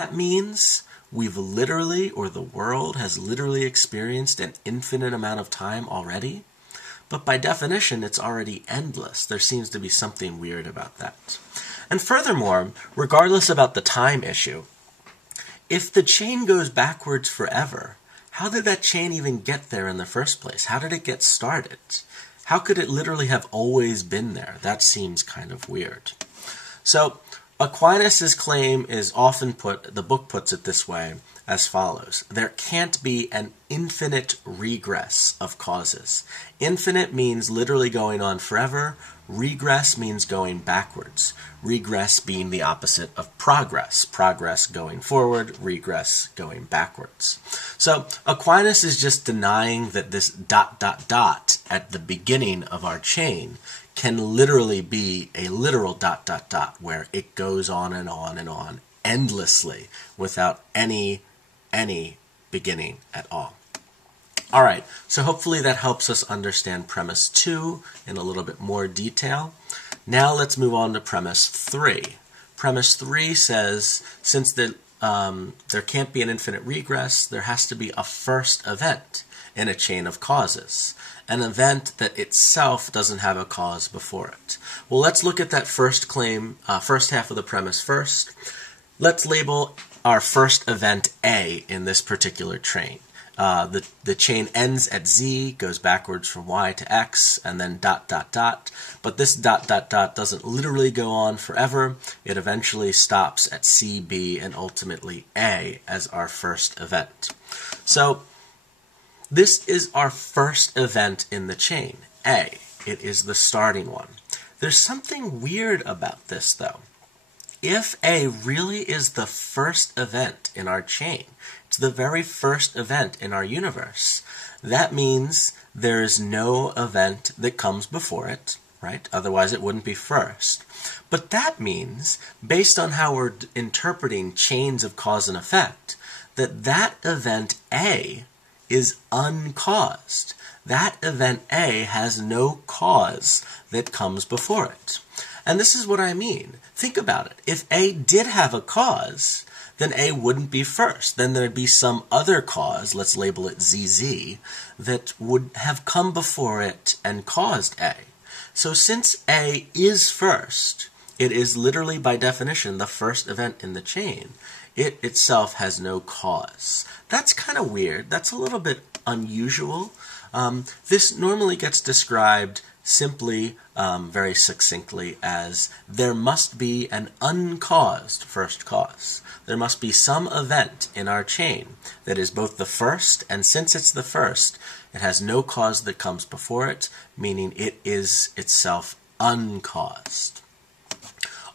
That means we've literally, or the world has literally experienced an infinite amount of time already. But by definition, it's already endless. There seems to be something weird about that. And furthermore, regardless about the time issue, if the chain goes backwards forever, how did that chain even get there in the first place? How did it get started? How could it literally have always been there? That seems kind of weird. So Aquinas' claim is often put, the book puts it this way, as follows. There can't be an infinite regress of causes. Infinite means literally going on forever. Regress means going backwards. Regress being the opposite of progress. Progress going forward, regress going backwards. So Aquinas is just denying that this ... at the beginning of our chain can literally be a literal ... where it goes on and on and on endlessly without any beginning at all. All right, so hopefully that helps us understand premise 2 in a little bit more detail. Now let's move on to premise 3. Premise 3 says, since there can't be an infinite regress, there has to be a first event in a chain of causes, an event that itself doesn't have a cause before it. Well, let's look at that first claim, first half of the premise first. Let's label our first event A in this particular chain. The chain ends at Z, goes backwards from Y to X, and then ... But this ... doesn't literally go on forever. It eventually stops at C, B, and ultimately A as our first event. So this is our first event in the chain, A. It is the starting one. There's something weird about this, though. If A really is the first event in our chain, it's the very first event in our universe, that means there is no event that comes before it, right? Otherwise it wouldn't be first. But that means, based on how we're interpreting chains of cause and effect, that event A is uncaused. That event A has no cause that comes before it. And this is what I mean. Think about it. If A did have a cause, then A wouldn't be first. Then there'd be some other cause, let's label it ZZ, that would have come before it and caused A. So since A is first, it is literally by definition the first event in the chain. It itself has no cause. That's kind of weird. That's a little bit unusual. This normally gets described simply, very succinctly, as there must be an uncaused first cause. There must be some event in our chain that is both the first, and since it's the first, it has no cause that comes before it, meaning it is itself uncaused.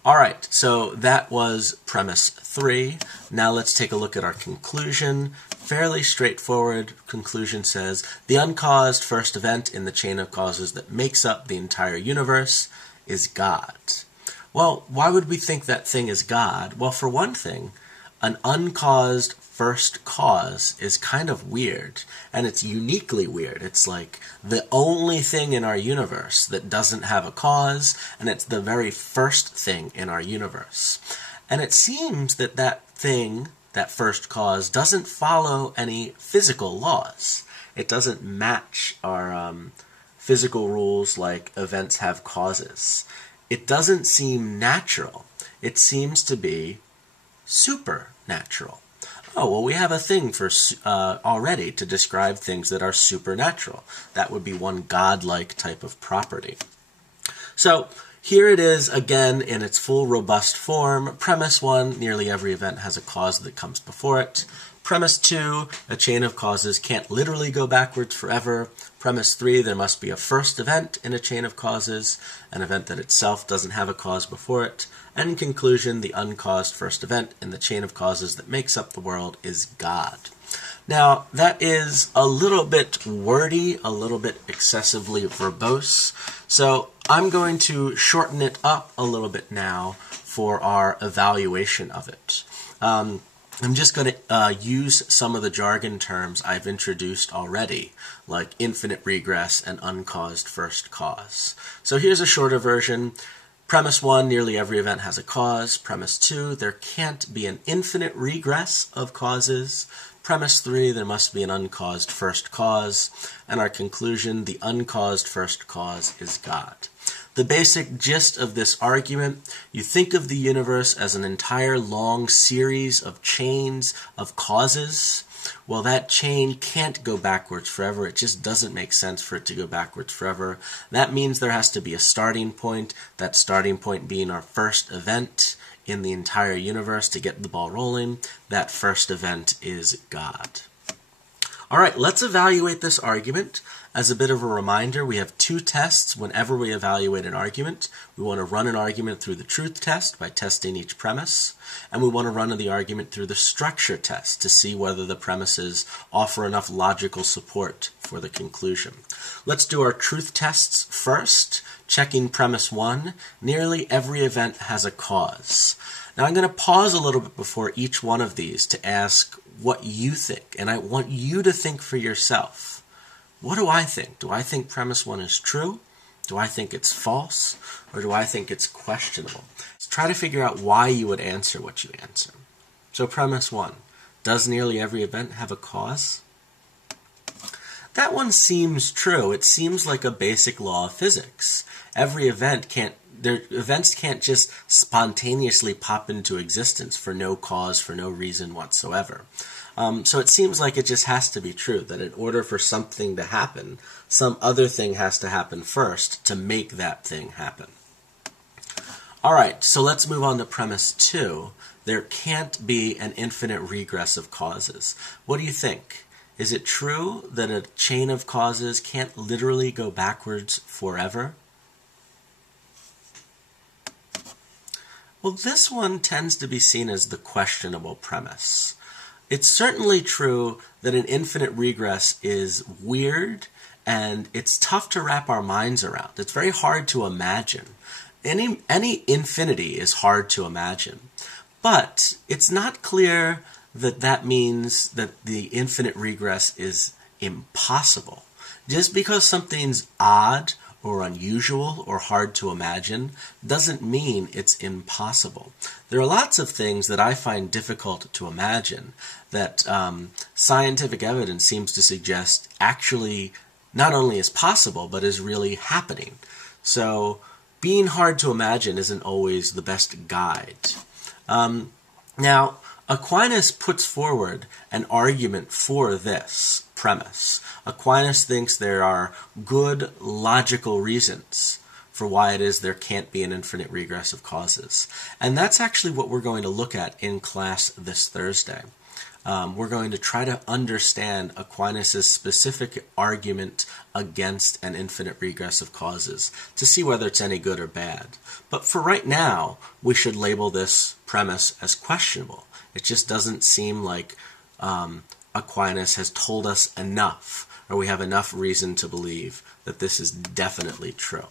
All right, so that was premise 3. Now let's take a look at our conclusion. Fairly straightforward conclusion says, the uncaused first event in the chain of causes that makes up the entire universe is God. Well, why would we think that thing is God? Well, for one thing, an uncaused first cause is kind of weird, and it's uniquely weird. It's like the only thing in our universe that doesn't have a cause, and it's the very first thing in our universe. And it seems that that thing, that first cause, doesn't follow any physical laws. It doesn't match our physical rules like events have causes. It doesn't seem natural. It seems to be supernatural. Oh, well, we have a thing for already to describe things that are supernatural. That would be one godlike type of property. So here it is again in its full robust form. Premise 1, nearly every event has a cause that comes before it. Premise 2, a chain of causes can't literally go backwards forever. Premise 3, there must be a first event in a chain of causes, an event that itself doesn't have a cause before it. And in conclusion, the uncaused first event in the chain of causes that makes up the world is God. Now, that is a little bit wordy, a little bit excessively verbose, so I'm going to shorten it up a little bit now for our evaluation of it. I'm just going to use some of the jargon terms I've introduced already, like infinite regress and uncaused first cause. So here's a shorter version. Premise 1, nearly every event has a cause. Premise 2, there can't be an infinite regress of causes. Premise 3, there must be an uncaused first cause. And our conclusion, the uncaused first cause is God. The basic gist of this argument, you think of the universe as an entire long series of chains of causes. Well, that chain can't go backwards forever. It just doesn't make sense for it to go backwards forever. That means there has to be a starting point, that starting point being our first event in the entire universe to get the ball rolling. That first event is God. All right, let's evaluate this argument. As a bit of a reminder, we have two tests whenever we evaluate an argument. We want to run an argument through the truth test by testing each premise, and we want to run the argument through the structure test to see whether the premises offer enough logical support for the conclusion. Let's do our truth tests first. Checking premise 1, nearly every event has a cause. Now I'm going to pause a little bit before each one of these to ask what you think, and I want you to think for yourself. What do I think? Do I think premise 1 is true? Do I think it's false? Or do I think it's questionable? Let's try to figure out why you would answer what you answer. So premise 1, does nearly every event have a cause? That one seems true. It seems like a basic law of physics. Events can't just spontaneously pop into existence for no cause, for no reason whatsoever. So it seems like it just has to be true, that in order for something to happen, some other thing has to happen first to make that thing happen. All right, so let's move on to premise 2. There can't be an infinite regress of causes. What do you think? Is it true that a chain of causes can't literally go backwards forever? Well, this one tends to be seen as the questionable premise. It's certainly true that an infinite regress is weird and it's tough to wrap our minds around. It's very hard to imagine. Any infinity is hard to imagine. But it's not clear that that means that the infinite regress is impossible. Just because something's odd or unusual or hard to imagine doesn't mean it's impossible. There are lots of things that I find difficult to imagine that scientific evidence seems to suggest actually not only is possible, but is really happening. So being hard to imagine isn't always the best guide. Now, Aquinas puts forward an argument for this premise. Aquinas thinks there are good logical reasons for why it is there can't be an infinite regress of causes. And that's actually what we're going to look at in class this Thursday. We're going to try to understand Aquinas' specific argument against an infinite regress of causes to see whether it's any good or bad. But for right now, we should label this premise as questionable. It just doesn't seem like Aquinas has told us enough, or we have enough reason to believe that this is definitely true.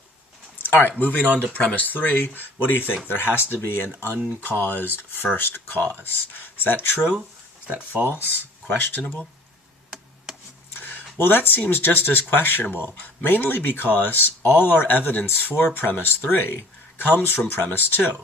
All right, moving on to premise 3. What do you think? There has to be an uncaused first cause. Is that true? Is that false? Questionable? Well, that seems just as questionable, mainly because all our evidence for premise 3 comes from premise 2.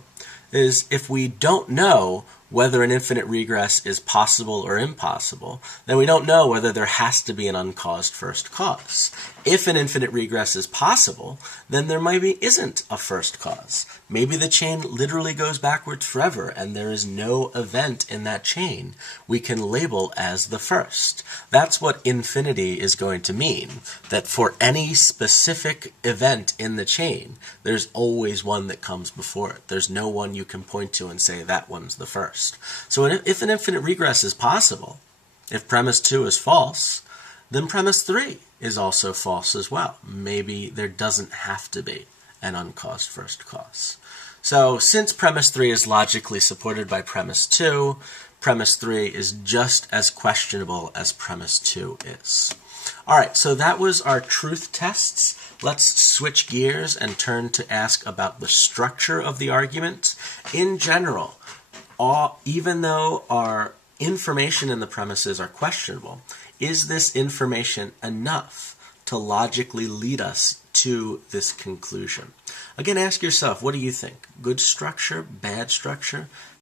Is if we don't know whether an infinite regress is possible or impossible, then we don't know whether there has to be an uncaused first cause. If an infinite regress is possible, then there maybe isn't a first cause. Maybe the chain literally goes backwards forever and there is no event in that chain we can label as the first. That's what infinity is going to mean, that for any specific event in the chain, there's always one that comes before it. There's no one you can point to and say that one's the first. So if an infinite regress is possible, if premise 2 is false, then premise 3 is also false as well. Maybe there doesn't have to be an uncaused first cause. So since premise 3 is logically supported by premise 2, premise 3 is just as questionable as premise 2 is. All right, so that was our truth tests. Let's switch gears and turn to ask about the structure of the argument. In general, even though our information in the premises are questionable, is this information enough to logically lead us to this conclusion. Again, ask yourself, what do you think? Good structure, bad structure?